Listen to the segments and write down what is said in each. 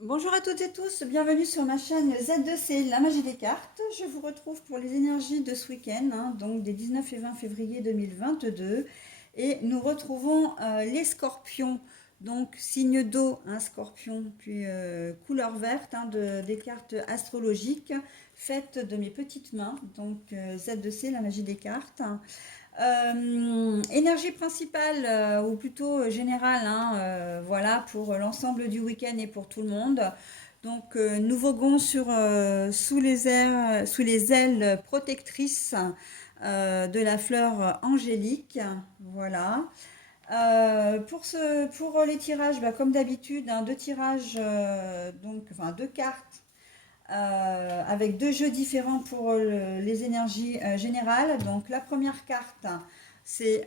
Bonjour à toutes et tous, bienvenue sur ma chaîne Z2C, la magie des cartes. Je vous retrouve pour les énergies de ce week-end, donc des 19 et 20 février 2022. Et nous retrouvons les scorpions, donc signe d'eau, un scorpion, puis couleur verte, des cartes astrologiques faites de mes petites mains, donc Z2C, la magie des cartes. Énergie principale ou plutôt générale, voilà pour l'ensemble du week-end et pour tout le monde. Donc nous voguons sous les ailes protectrices de la fleur angélique. Voilà. Pour les tirages, comme d'habitude, deux tirages, enfin deux cartes avec deux jeux différents pour les énergies générales. Donc la première carte, c'est,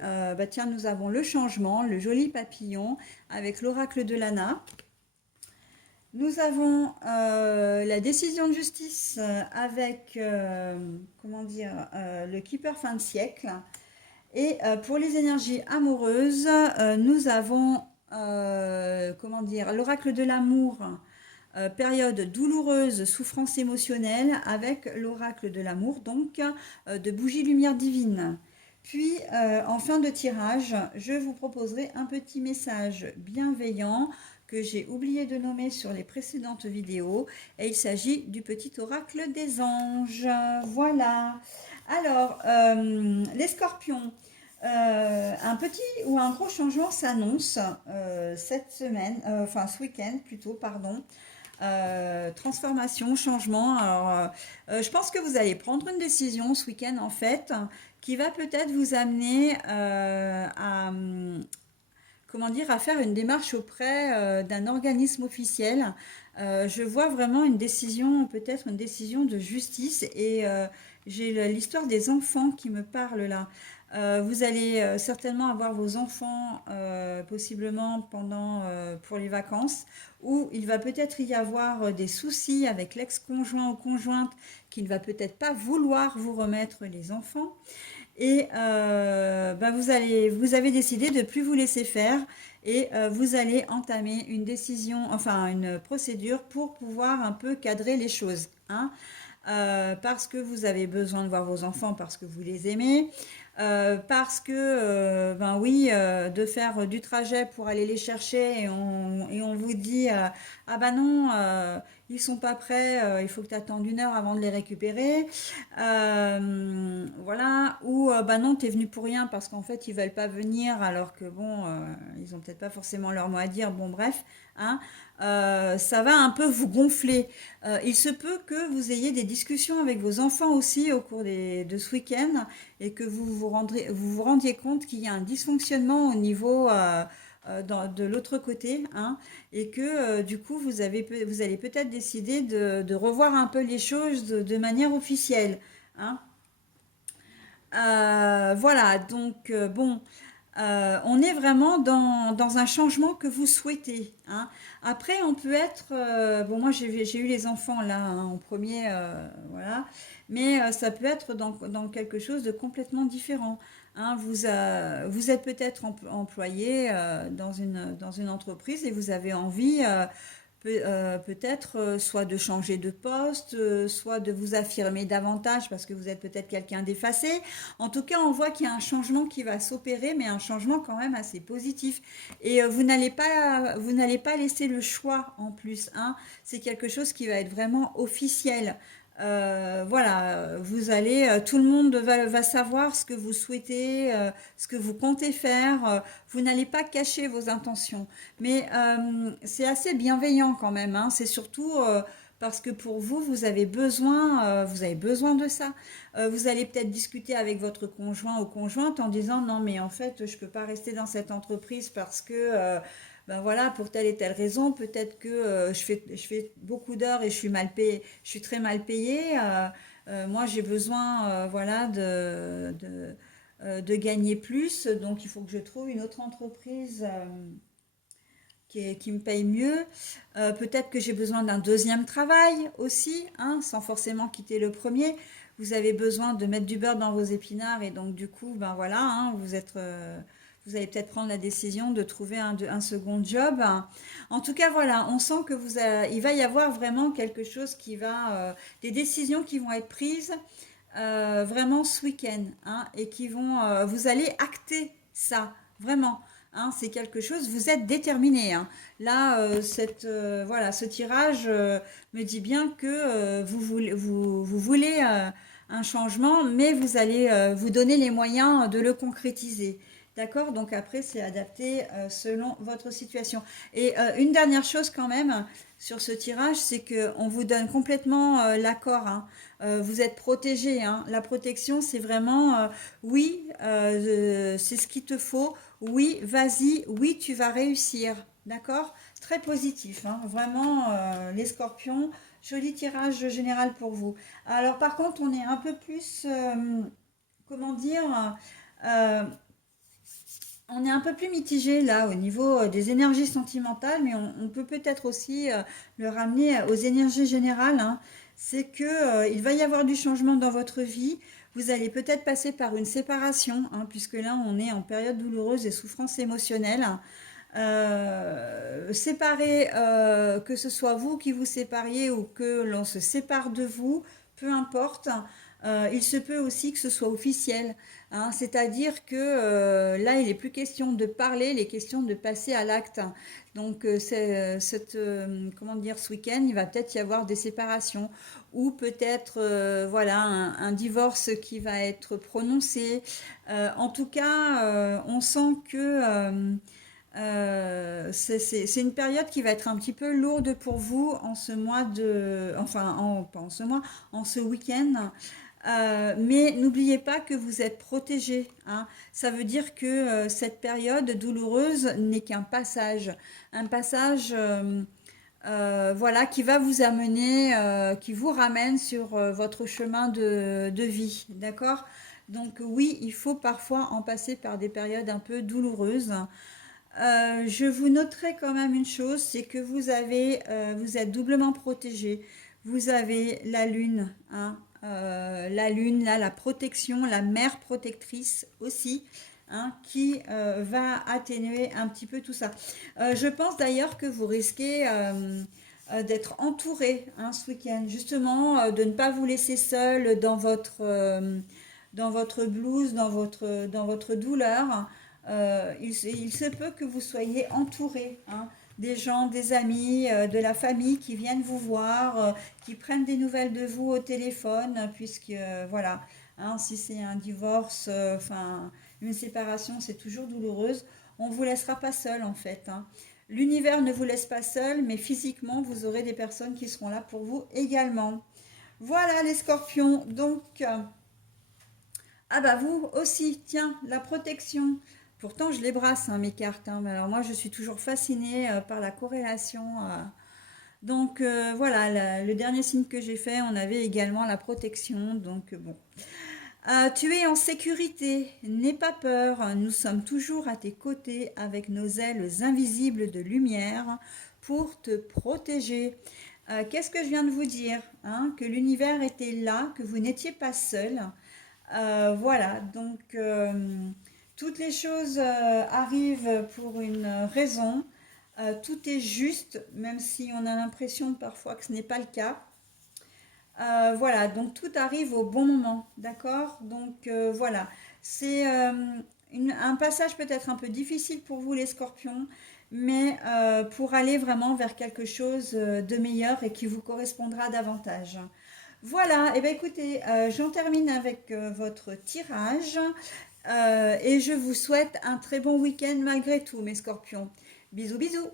tiens, nous avons le changement, le joli papillon avec l'oracle de Lana. Nous avons la décision de justice avec, comment dire, le keeper fin de siècle. Et pour les énergies amoureuses, nous avons, comment dire, l'oracle de l'amour, période douloureuse, souffrance émotionnelle, avec l'oracle de l'amour, donc de bougie lumière divine. Puis, en fin de tirage, je vous proposerai un petit message bienveillant que j'ai oublié de nommer sur les précédentes vidéos. Et il s'agit du petit oracle des anges. Voilà. Alors, les scorpions. Un petit ou un gros changement s'annonce cette semaine, enfin ce week-end plutôt, pardon. Transformation, changement. Alors, je pense que vous allez prendre une décision ce week-end en fait, qui va peut-être vous amener comment dire, à faire une démarche auprès d'un organisme officiel. Je vois vraiment une décision, peut-être une décision de justice, et j'ai l'histoire des enfants qui me parle là. Vous allez certainement avoir vos enfants possiblement pour les vacances, où il va peut-être y avoir des soucis avec l'ex-conjoint ou conjointe qui ne va peut-être pas vouloir vous remettre les enfants. Et vous avez décidé de ne plus vous laisser faire, et vous allez entamer une décision, enfin une procédure pour pouvoir un peu cadrer les choses, hein. Parce que vous avez besoin de voir vos enfants, parce que vous les aimez, parce que, ben oui, de faire du trajet pour aller les chercher, et on vous dit, ah ben non, ils sont pas prêts, il faut que tu attendes 1 heure avant de les récupérer. Voilà, ou bah non, t'es venu pour rien parce qu'en fait ils veulent pas venir, alors que bon, ils ont peut-être pas forcément leur mot à dire. Bon, bref, hein, ça va un peu vous gonfler. Il se peut que vous ayez des discussions avec vos enfants aussi au cours de ce week-end, et que vous vous rendiez compte qu'il y a un dysfonctionnement au niveau de l'autre côté, hein, et que du coup vous allez peut-être décider de revoir un peu les choses de manière officielle, hein. Voilà, donc bon, on est vraiment dans un changement que vous souhaitez, hein. Après, on peut être, bon, moi j'ai eu les enfants là, hein, en premier, voilà, mais ça peut être dans quelque chose de complètement différent, hein. Vous êtes peut-être employé dans une entreprise, et vous avez envie peut-être soit de changer de poste, soit de vous affirmer davantage parce que vous êtes peut-être quelqu'un d'effacé. En tout cas, on voit qu'il y a un changement qui va s'opérer, mais un changement quand même assez positif. Et vous n'allez pas laisser le choix en plus, hein. C'est quelque chose qui va être vraiment officiel. Voilà, tout le monde va savoir ce que vous souhaitez, ce que vous comptez faire. Vous n'allez pas cacher vos intentions, mais c'est assez bienveillant quand même, hein. C'est surtout parce que pour vous, vous avez besoin de ça. Vous allez peut-être discuter avec votre conjoint ou conjointe en disant non, mais en fait, je peux pas rester dans cette entreprise parce que ben voilà, pour telle et telle raison, peut-être que je fais beaucoup d'heures et je suis mal payée, je suis très mal payée. Moi, j'ai besoin, voilà, de gagner plus, donc il faut que je trouve une autre entreprise qui me paye mieux. Peut-être que j'ai besoin d'un deuxième travail aussi, hein, sans forcément quitter le premier. Vous avez besoin de mettre du beurre dans vos épinards, et donc du coup, ben voilà, hein, vous allez peut-être prendre la décision de trouver un second job. En tout cas, voilà, on sent que il va y avoir vraiment quelque chose des décisions qui vont être prises vraiment ce week-end, hein, et vous allez acter ça, vraiment. Hein, c'est quelque chose, vous êtes déterminé. Hein. Là, voilà, ce tirage me dit bien que vous voulez un changement, mais vous allez vous donner les moyens de le concrétiser. D'accord? Donc après, c'est adapté selon votre situation. Et une dernière chose quand même sur ce tirage, c'est qu'on vous donne complètement l'accord. Hein. Vous êtes protégé. Hein. La protection, c'est vraiment oui, c'est ce qu'il te faut. Oui, vas-y. Oui, tu vas réussir. D'accord? Très positif. Hein. Vraiment, les scorpions. Joli tirage général pour vous. Alors par contre, on est un peu plus, comment dire, euh, on est un peu plus mitigé là au niveau des énergies sentimentales, mais on peut peut-être aussi le ramener aux énergies générales. Hein. C'est que il va y avoir du changement dans votre vie. Vous allez peut-être passer par une séparation, hein, puisque là on est en période douloureuse et souffrance émotionnelle. Séparer, que ce soit vous qui vous sépariez ou que l'on se sépare de vous, peu importe. Il se peut aussi que ce soit officiel. Hein, c'est-à-dire que là, il n'est plus question de parler, il est question de passer à l'acte. Donc, comment dire, ce week-end, il va peut-être y avoir des séparations ou peut-être, voilà, un divorce qui va être prononcé. En tout cas, on sent que c'est une période qui va être un petit peu lourde pour vous en ce mois pas en ce mois, en ce week-end. Mais n'oubliez pas que vous êtes protégé. Hein. Ça veut dire que cette période douloureuse n'est qu'un passage. Un passage voilà, qui va vous amener, qui vous ramène sur votre chemin de vie. D'accord? Donc oui, il faut parfois en passer par des périodes un peu douloureuses. Je vous noterai quand même une chose, c'est que vous êtes doublement protégé. Vous avez la lune, hein, la lune, là, la protection, la mère protectrice aussi, hein, qui va atténuer un petit peu tout ça. Je pense d'ailleurs que vous risquez d'être entouré, hein, ce week-end, justement, de ne pas vous laisser seul dans votre blues, dans votre douleur. Il se peut que vous soyez entouré, hein, des gens, des amis, de la famille qui viennent vous voir, qui prennent des nouvelles de vous au téléphone, puisque voilà, hein, si c'est un divorce, enfin une séparation, c'est toujours douloureuse. On ne vous laissera pas seul en fait. Hein. L'univers ne vous laisse pas seul, mais physiquement, vous aurez des personnes qui seront là pour vous également. Voilà les scorpions. Donc, ah bah vous aussi, tiens, la protection. Pourtant, je les brasse, hein, mes cartes. Hein, mais alors moi, je suis toujours fascinée par la corrélation. Donc voilà, le dernier signe que j'ai fait, on avait également la protection. Donc bon. Tu es en sécurité, n'aie pas peur, nous sommes toujours à tes côtés avec nos ailes invisibles de lumière pour te protéger. Qu'est-ce que je viens de vous dire, hein? Que l'univers était là, que vous n'étiez pas seul. Voilà, donc toutes les choses arrivent pour une raison. Tout est juste, même si on a l'impression parfois que ce n'est pas le cas. Voilà, donc tout arrive au bon moment, d'accord? Donc voilà, c'est un passage peut-être un peu difficile pour vous les scorpions, mais pour aller vraiment vers quelque chose de meilleur et qui vous correspondra davantage. Voilà, et bien écoutez, j'en termine avec votre tirage et je vous souhaite un très bon week-end malgré tout, mes scorpions. Bisous, bisous!